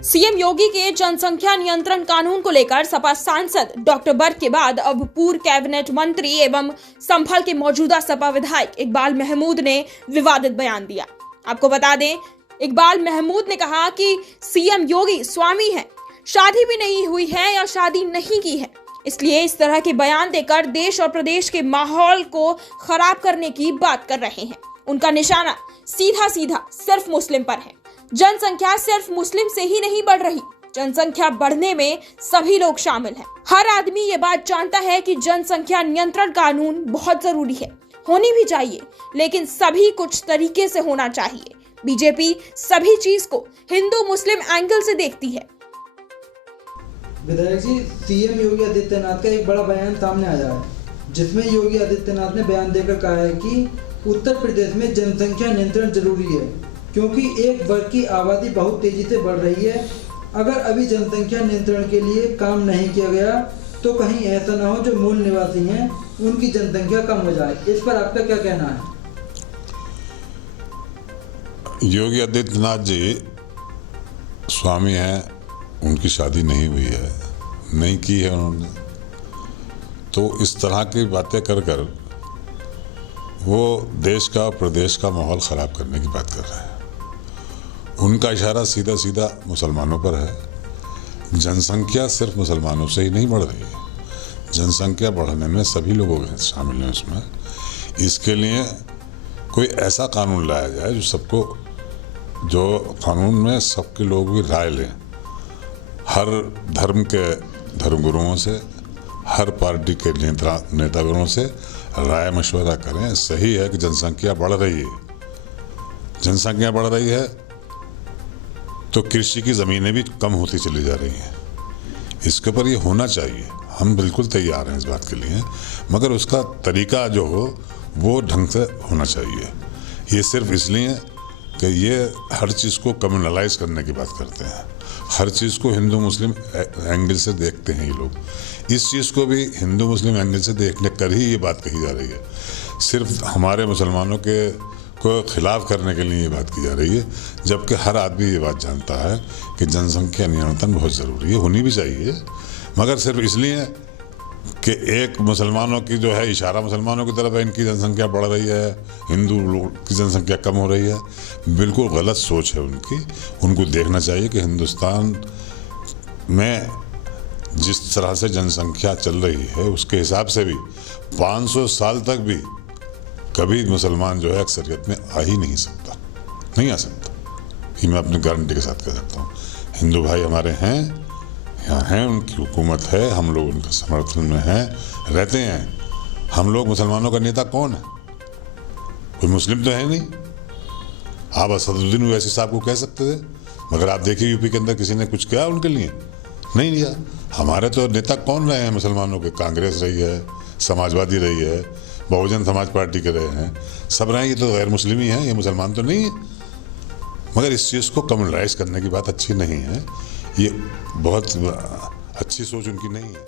CM योगी के जनसंख्या नियंत्रण कानून को लेकर सपा सांसद डॉक्टर बर्क के बाद अब पूर्व कैबिनेट मंत्री एवं संभल के मौजूदा सपा विधायक इकबाल महमूद ने विवादित बयान दिया। आपको बता दें, इकबाल महमूद ने कहा कि सीएम योगी स्वामी हैं, शादी भी नहीं हुई है या शादी नहीं की है, इसलिए इस तरह के बयान देकर देश और प्रदेश के माहौल को खराब करने की बात कर रहे हैं। उनका निशाना सीधा सीधा सिर्फ मुस्लिम पर है। जनसंख्या सिर्फ मुस्लिम से ही नहीं बढ़ रही, जनसंख्या बढ़ने में सभी लोग शामिल हैं। हर आदमी ये बात जानता है कि जनसंख्या नियंत्रण कानून बहुत जरूरी है, होनी भी चाहिए, लेकिन सभी कुछ तरीके से होना चाहिए। बीजेपी सभी चीज को हिंदू मुस्लिम एंगल से देखती है। विधायक जी, सीएम योगी आदित्यनाथ का एक बड़ा बयान सामने आया है, जिसमें योगी आदित्यनाथ ने बयान देकर कहा है कि उत्तर प्रदेश में जनसंख्या नियंत्रण जरूरी है, क्योंकि एक वर्ग की आबादी बहुत तेजी से बढ़ रही है। अगर अभी जनसंख्या नियंत्रण के लिए काम नहीं किया गया तो कहीं ऐसा ना हो जो मूल निवासी हैं उनकी जनसंख्या कम हो जाए। इस पर आपका क्या कहना है? योगी आदित्यनाथ जी स्वामी हैं, उनकी शादी नहीं हुई है, नहीं की है उन्होंने, तो इस तरह की बातें कर कर वो देश का प्रदेश का माहौल ख़राब करने की बात कर रहे हैं। उनका इशारा सीधा सीधा मुसलमानों पर है। जनसंख्या सिर्फ मुसलमानों से ही नहीं बढ़ रही है, जनसंख्या बढ़ने में सभी लोग शामिल हैं उसमें। इसके लिए कोई ऐसा कानून लाया जाए जो कानून में सबके लोग भी राय लें, हर धर्म के धर्मगुरुओं से, हर पार्टी के नेतागुरों से राय मशवरा करें। सही है कि जनसंख्या बढ़ रही है, जनसंख्या बढ़ रही है तो कृषि की ज़मीनें भी कम होती चली जा रही हैं। इसके ऊपर ये होना चाहिए, हम बिल्कुल तैयार हैं इस बात के लिए, मगर उसका तरीका जो हो वो ढंग से होना चाहिए। ये सिर्फ इसलिए कि ये हर चीज़ को कम्युनलाइज करने की बात करते हैं, हर चीज़ को हिंदू मुस्लिम एंगल से देखते हैं ये लोग। इस चीज़ को भी हिंदू मुस्लिम एंगल से देखने कर ही ये बात कही जा रही है। सिर्फ हमारे मुसलमानों के को खिलाफ करने के लिए ये बात की जा रही है, जबकि हर आदमी ये बात जानता है कि जनसंख्या नियंत्रण बहुत ज़रूरी है, होनी भी चाहिए, मगर सिर्फ इसलिए कि एक मुसलमानों की जो है इशारा मुसलमानों की तरफ है, इनकी जनसंख्या बढ़ रही है, हिंदू लोग की जनसंख्या कम हो रही है, बिल्कुल गलत सोच है उनकी। उनको देखना चाहिए कि हिंदुस्तान में जिस तरह से जनसंख्या चल रही है उसके हिसाब से भी 500 साल तक भी कभी मुसलमान जो है अक्सरियत में आ ही नहीं सकता, नहीं आ सकता। ये मैं अपनी गारंटी के साथ कह सकता हूँ। हिंदू भाई हमारे हैं, यहाँ हैं, उनकी हुकूमत है, हम लोग उनके समर्थन में हैं, रहते हैं। हम लोग मुसलमानों का नेता कौन है? कोई मुस्लिम तो है नहीं। आप असदुद्दीन ओवैसी साहब को कह सकते थे, मगर आप देखिए यूपी के अंदर किसी ने कुछ किया उनके लिए? नहीं लिया। हमारे तो नेता कौन रहे हैं मुसलमानों के? कांग्रेस रही है, समाजवादी रही है, बहुजन समाज पार्टी के रहे हैं, सब रहे। ये तो गैर मुस्लिम ही हैं, ये मुसलमान तो नहीं है। मगर इस चीज़ को कम्युनलाइज करने की बात अच्छी नहीं है, ये बहुत अच्छी सोच उनकी नहीं है।